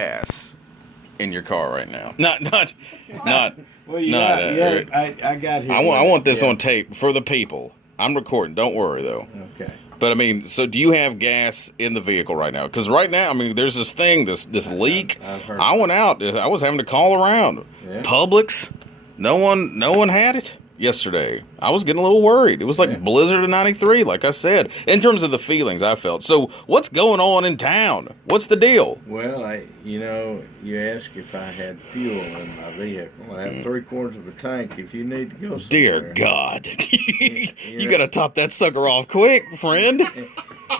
gas in your car right now. Not. Well, you not, got, yeah, I got here. I want this on tape for the people. I'm recording. Don't worry though. Okay. But I mean, so do you have gas in the vehicle right now? Because right now, I mean, there's this thing, this leak. I've heard I went out. I was having to call around. Yeah. Publix. No one had it yesterday. I was getting a little worried. It was like blizzard of '93, like I said. In terms of the feelings I felt. So what's going on in town? What's the deal? Well, you asked if I had fuel in my vehicle. I have 3/4 of a tank. If you need to go somewhere. Dear God, you got to top that sucker off quick, friend.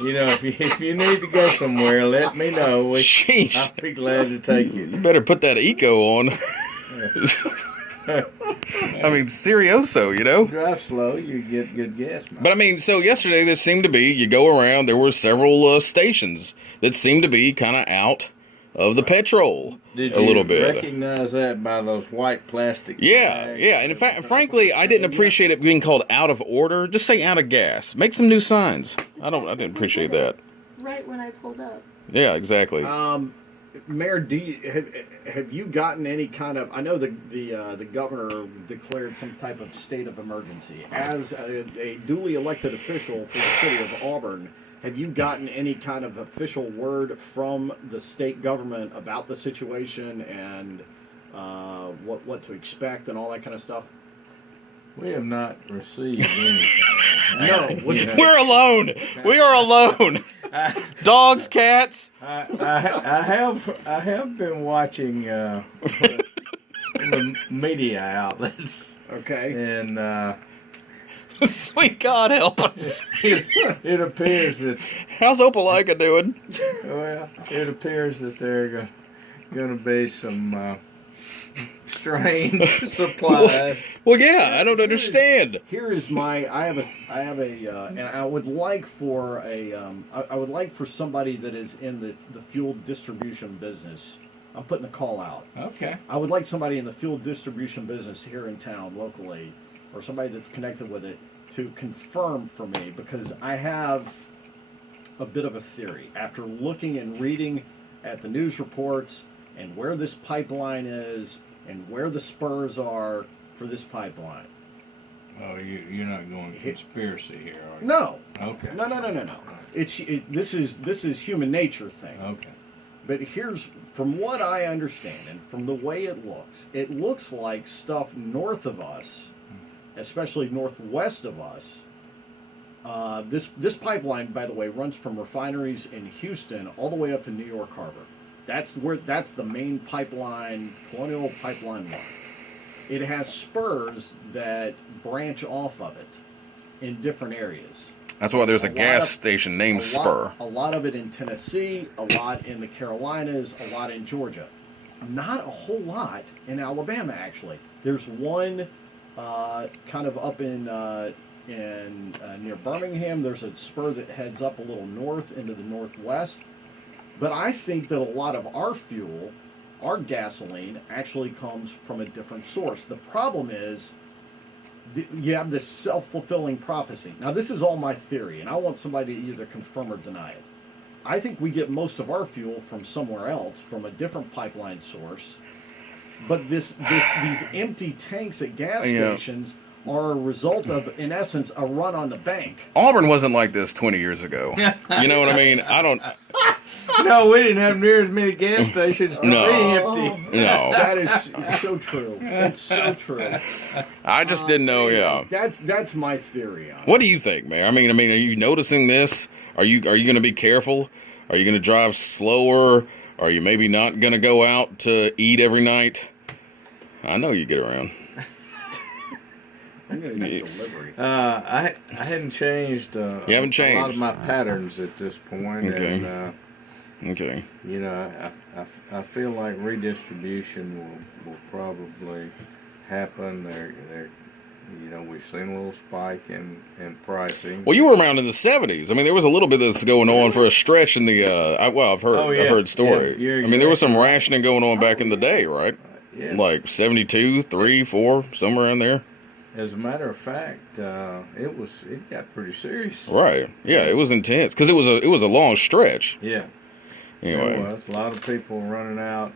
If you need to go somewhere, let me know. Sheesh. I'll be glad to take you. You better put that eco on. I mean, serioso, Drive slow, you get good gas mileage. But I mean, so yesterday there seemed to be, you go around, there were several stations that seemed to be kind of out of the petrol a little bit. Did you recognize that by those white plastic bags? Yeah. And in fact, frankly, I didn't appreciate it being called out of order. Just say out of gas. Make some new signs. I didn't appreciate that. Right when I pulled up. Yeah, exactly. Mayor, have you gotten any kind of? I know the governor declared some type of state of emergency. As a duly elected official for the city of Auburn, have you gotten any kind of official word from the state government about the situation and what to expect and all that kind of stuff? We have not received anything. No, we're alone. We are alone. Dogs, cats. I have been watching the media outlets. Okay. And sweet God help us. It appears that. How's Opelika doing? Well, it appears that there are going to be some strained supplies. Well, yeah, I don't understand. Here is my. I have a, and I would like for I would like for somebody that is in the fuel distribution business. I'm putting a call out. Okay. I would like somebody in the fuel distribution business here in town locally, or somebody that's connected with it, to confirm for me, because I have a bit of a theory after looking and reading at the news reports and where this pipeline is and where the spurs are for this pipeline. Oh, you're not going conspiracy here, are you? No. Okay. No. This is human nature thing. Okay. But here's, from what I understand and from the way it looks like stuff north of us, especially northwest of us. This pipeline, by the way, runs from refineries in Houston all the way up to New York Harbor. That's the main pipeline, Colonial Pipeline line. It has spurs that branch off of it in different areas. That's why there's a gas station named Spur. A lot of it in Tennessee, a lot in the Carolinas, a lot in Georgia. Not a whole lot in Alabama, actually. There's one kind of up in near Birmingham. There's a spur that heads up a little north into the northwest. But I think that a lot of our fuel, our gasoline, actually comes from a different source. The problem is you have this self-fulfilling prophecy. Now, this is all my theory, and I want somebody to either confirm or deny it. I think we get most of our fuel from somewhere else, from a different pipeline source. But these empty tanks at gas stations are a result of, in essence, a run on the bank. Auburn wasn't like this 20 years ago. You know what I mean? I don't... No, we didn't have near as many gas stations to be empty. No. That is so true. It's so true. I just didn't know, That's my theory on it. What do you think, man? I mean, are you noticing this? Are you going to be careful? Are you going to drive slower? Are you maybe not going to go out to eat every night? I know you get around. I'm going to make delivery. I hadn't changed. You haven't changed a lot of my patterns at this point. Okay. And, okay. I feel like redistribution will probably happen. We've seen a little spike in pricing. Well, you were around in the 70s. I mean, there was a little bit of this going on for a stretch in the. I've heard story. Yeah, I mean, there was some rationing going on back in the day, right? Yeah. Like 72, 3, 4, somewhere around there. As a matter of fact, it got pretty serious. Right. Yeah, it was intense because it was a long stretch. Yeah. Anyway. There was a lot of people running out,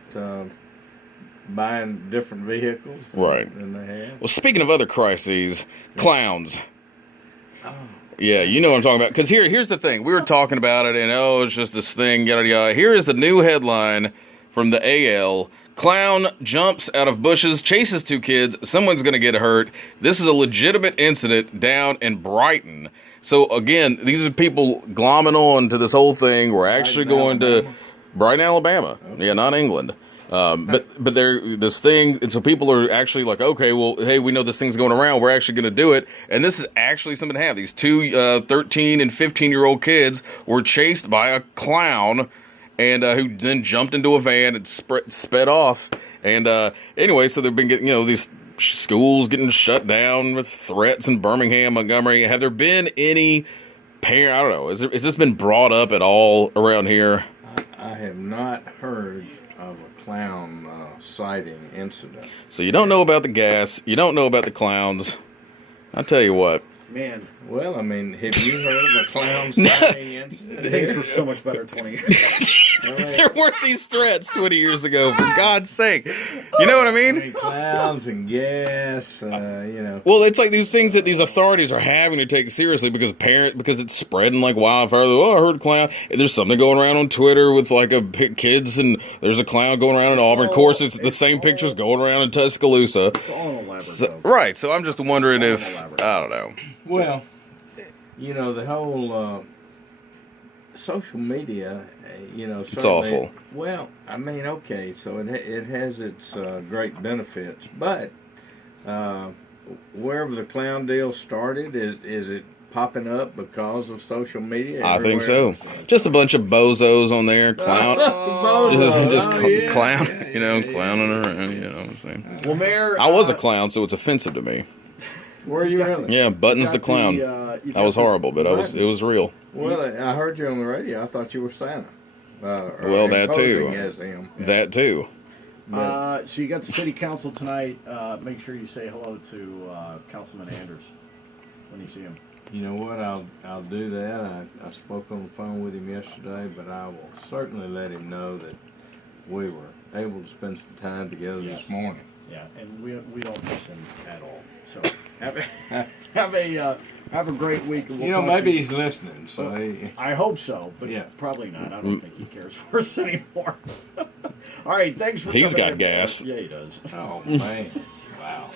buying different vehicles Right. than they had. Well, speaking of other crises, clowns. Oh, Yeah, you know what I'm talking about. Because here's the thing. We were talking about it, and it's just this thing, yada yada. Here is the new headline from the AL. Clown jumps out of bushes, chases two kids. Someone's going to get hurt. This is a legitimate incident down in Brighton. So, again, these are people glomming on to this whole thing. We're actually going to Brighton, Alabama. Okay. Yeah, not England. But they're this thing, and so people are actually like, okay, well, hey, we know this thing's going around. We're actually going to do it. And this is actually something to have. These two 13 and 15-year-old kids were chased by a clown, and who then jumped into a van and sped off. And anyway, so they've been getting, these schools getting shut down with threats in Birmingham, Montgomery. Have there been any parent? I don't know. Has this been brought up at all around here? I have not heard of a clown sighting incident. So you don't know about the gas. You don't know about the clowns. I'll tell you what. Man, Well, I mean, have you heard of a clown sighting incident? things were so much better 20 years. There weren't these threats 20 years ago, for God's sake. You know what I I mean? mean, clowns and gas, Well, it's like these things that these authorities are having to take seriously because it's spreading like wildfire. Oh, I heard a clown. And there's something going around on Twitter with like kids, and there's a clown going around in Auburn. Of course, it's the same pictures going around in Tuscaloosa. It's all an elaborate So, joke. right. So I'm just wondering if I don't know. Well, the whole social media, It's certainly- awful. Well, I mean, okay, so it has its great benefits, but wherever the clown deal started, is it popping up because of social media? I think everywhere so. else? Just a bunch of bozos on there, clown, Bozos. just Oh, yeah, clown, yeah, clowning around. You know what I'm saying? Well, Mayor, I was a clown, so it's offensive to me. Were you really? Yeah, Buttons got the clown. you That was got the- horrible, but it was real. Well, I heard you on the radio. I thought you were Santa. Or Well, that too. imposing as him. That too. So you got the city council tonight. Make sure you say hello to Councilman Anders when you see him. You know what? I'll do that. I spoke on the phone with him yesterday, but I will certainly let him know that we were able to spend some time together this morning. Yeah, and we don't miss him at all. So have a great week. And we'll talk to maybe you. he's listening. So I hope so, but Yeah. probably not. I don't think he cares for us anymore. All right, thanks for He's coming got in. gas. Yeah, he does. oh man, wow.